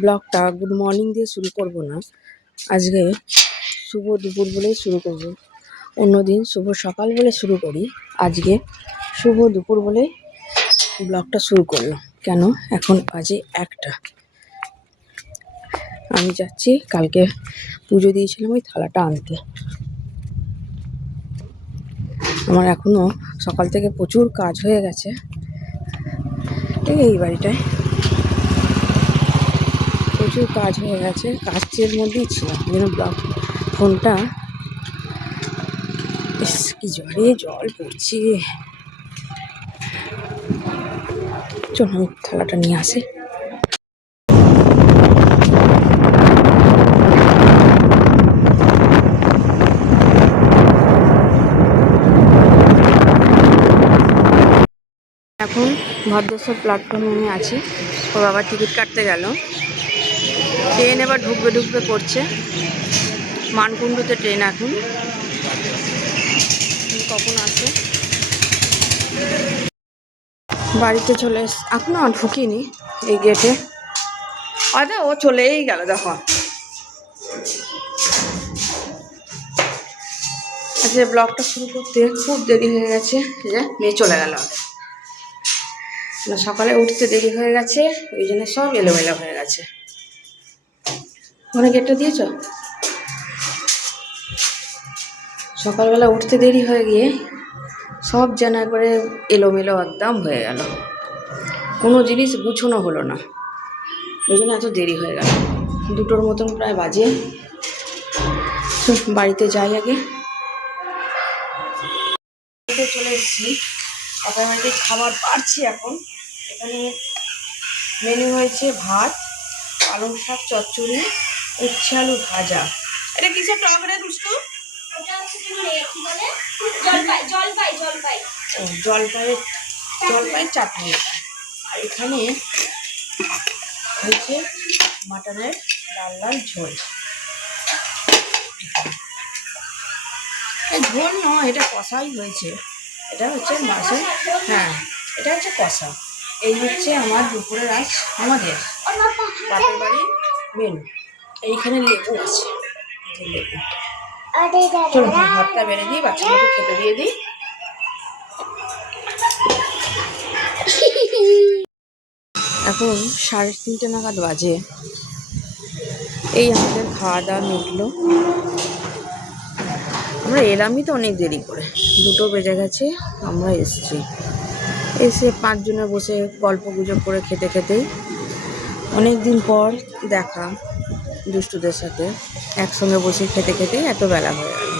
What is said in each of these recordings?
ব্লগটা good morning দিয়ে শুরু করব না, আজকে শুভ দুপুর বলেই শুরু করব। অন্যদিন শুভ সকাল বলে শুরু করি, আজকে শুভ দুপুর বলে ব্লগটা শুরু করলাম। কেন এখন বাজে 1টা। আমি যাচ্ছি কালকে পুজো দিয়েছিলাম ওই থালাটা আনতে। আমার এখনো সকাল থেকে প্রচুর কাজ হয়ে গেছে এই বাড়িটায়, প্রচুর কাজ হয়ে গেছে, কাজের মধ্যেই ছিলাম। যেন ব্লগ ফোনটা কি জলে জল পড়ছে। চলো আমি থালাটা নিয়ে আসি। এখন ভদ্রেশ্বর প্ল্যাটফর্মে আমি আছি। ও বাবা টিকিট কাটতে গেল, ট্রেন এবার ঢুকবে করছে। মানকুণ্ডুতে ট্রেন এখন কখন আসে। বাড়িতে চলে এখনো ঢুকিনি এই গেটে। আচ্ছা ও চলেই গেল, দেখো। আজকে ব্লগটা শুরু করতে খুব দেরি হয়ে গেছে, যে মেয়ে চলে গেল। সকালে উঠতে দেরি হয়ে গেছে, ওই জন্য সব এলোমেলো হয়ে গেছে। ওখানে গেটটা দিয়েছ? সকালবেলা উঠতে দেরি হয়ে গিয়ে সব যেন একবারে এলোমেলো একদম হয়ে গেল, কোনো জিনিস গুছানো হলো না, ওই জন্য এত দেরি হয়ে গেল। 2টোর মতন প্রায় বাজে। বাড়িতে যাই আগে। চলে এসেছি, আপনার বাড়িতে খাবার পাচ্ছি এখন। এখানে মেনু হয়েছে ভাত, পালং শাক চচ্চড়ি, উচ্ছে আলু ভাজা। এটা কিসের টক রে দুষ্টু? জলপাইয়ের চাটনি। আর এখানে হয়েছে মাটনের লাল লাল ঝোল। ঝোল নয়, এটা কষাই হয়েছে। এটা হচ্ছে মাছের, হ্যাঁ এটা হচ্ছে কষা। এই হচ্ছে আমার দুপুরের আজ আমাদের বাপের বাড়ির মেনু। এইখানে লেবু আছে, লেবু। চলো ভাতটা বেড়ে দিই, বাচ্চাগুলোকে খেতে দিয়ে দিই। এখন 3:30 নাগাদ বাজে। এই আমাদের খাওয়া দাওয়া মিটলো। আমরা এলামই তো অনেক দেরি করে, 2টো বেজে গেছে। আমরা এসছি, এসে 5 জনে বসে গল্প গুজব করে খেতে খেতেই অনেক দিন পর দেখা দুষ্টুদের সাথে একসঙ্গে বসে খেতে খেতেই এত বেলা হয়ে গেল।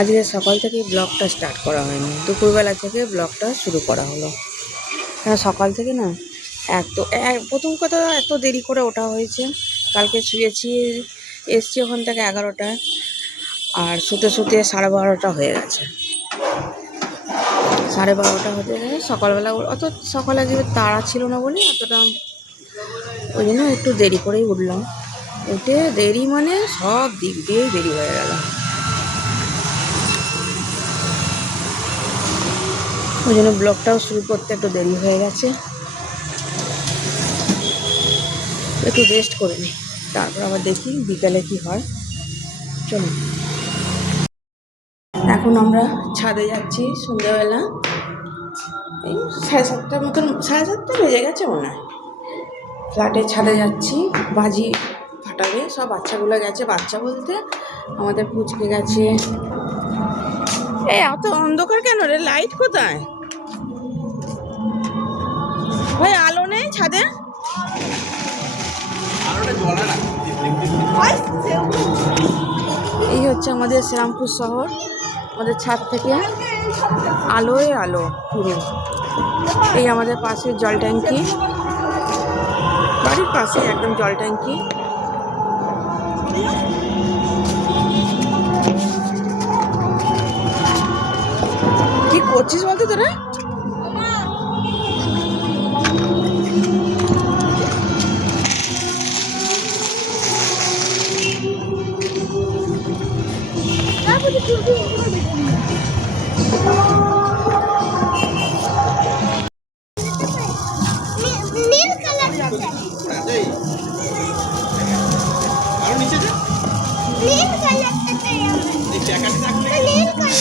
আজকে সকাল থেকে ব্লগটা স্টার্ট করা হয়নি, দুপুরবেলা থেকে ব্লগটা শুরু করা হলো। সকাল থেকে না প্রথম কথা এত দেরি করে ওঠা হয়েছে। কালকে শুয়েছি, এসছি ওখান থেকে 11টায়, আর শুতে 12:30 হয়ে গেছে। 12:30 হতে গেলে সকালবেলা অত সকালে আজকে তাড়া ছিল না বলে অতটা, ওই জন্য একটু দেরি করেই উঠলাম। উঠে দেরি মানে সব দিক দিয়েই দেরি হয়ে গেল। ওই জন্য ব্লগটাও শুরু করতে একটু দেরি হয়ে গেছে। একটু রেস্ট করে নিই, তারপর আবার দেখি বিকালে কি হয়। চলুন, এখন আমরা ছাদে যাচ্ছি সন্ধ্যাবেলা। এই 7:30 মতন, 7:30 বেজে গেছে মনে হয়। ফ্ল্যাটের ছাদে যাচ্ছি, বাজি ফাটাবে। সব বাচ্চাগুলো গেছে, বাচ্চা বলতে আমাদের পুচকে গেছে। এত অন্ধকার কেন রে? লাইট কোথায় ভাই? আলো নেই ছাদে? এই হচ্ছে আমাদের শ্রীরামপুর শহর। আমাদের ছাদ থেকে আলোয় আলো পুরো। এই আমাদের পাশে জল ট্যাঙ্কি, বাড়ির পাশে একদম জল ট্যাঙ্কি। কি করছিস বলতে তোরা? আরো নিচে যা নীল কালারটা চাই আমার এই জ্যাকেট রাখলে নীল কালার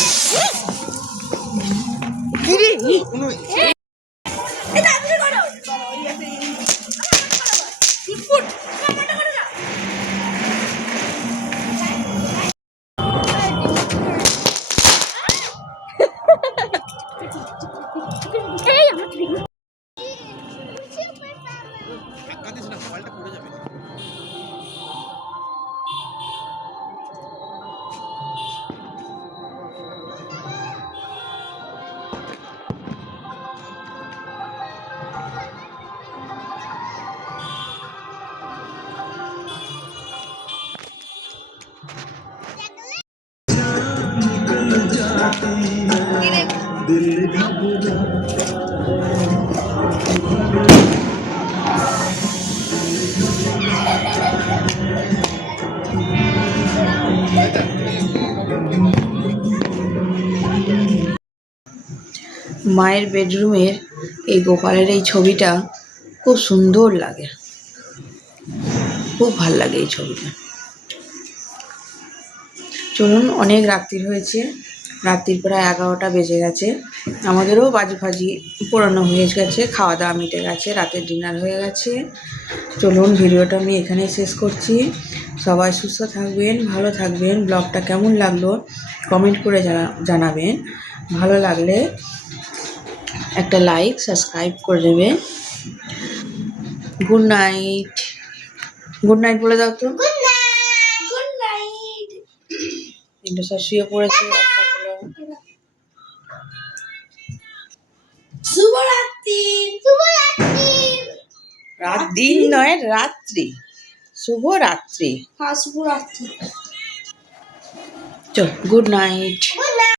কি রে কোনো এটা আপনি করো ওই আছে ফুট টমেটো করে দাও এই আমার ধাক্কা দিস না মোবাইলটা পড়ে যাবে মায়ের বেডরুমের এই গোপালের এই ছবিটা খুব সুন্দর লাগে, খুব ভাল লাগে এই ছবিটা। চলুন, অনেক রাত্রির হয়েছে, রাত্রির প্রায় 11টা বেজে গেছে। আমাদেরও বাজি ফাজি পোড়ানো হয়ে গেছে, খাওয়া দাওয়া মিটে গেছে, রাতের ডিনার হয়ে গেছে। চলুন, ভিডিওটা আমি এখানেই শেষ করছি। সবাই সুস্থ থাকবেন, ভালো থাকবেন। ব্লগটা কেমন লাগলো কমেন্ট করে জানাবেন। ভালো লাগলে একটা লাইক সাবস্ক্রাইব করে দেবেন। Good night. গুড নাইট বলে দাও তো। Good night. Good night. কিন্তু সব শুয়ে পড়েছে বাচ্চাগুলো। শুভরাত্রি। শুভরাত্রি। রাত দিন নয়, রাত্রি। শুভরাত্রি। হ্যাঁ শুভরাত্রি। চল, গুড নাইট।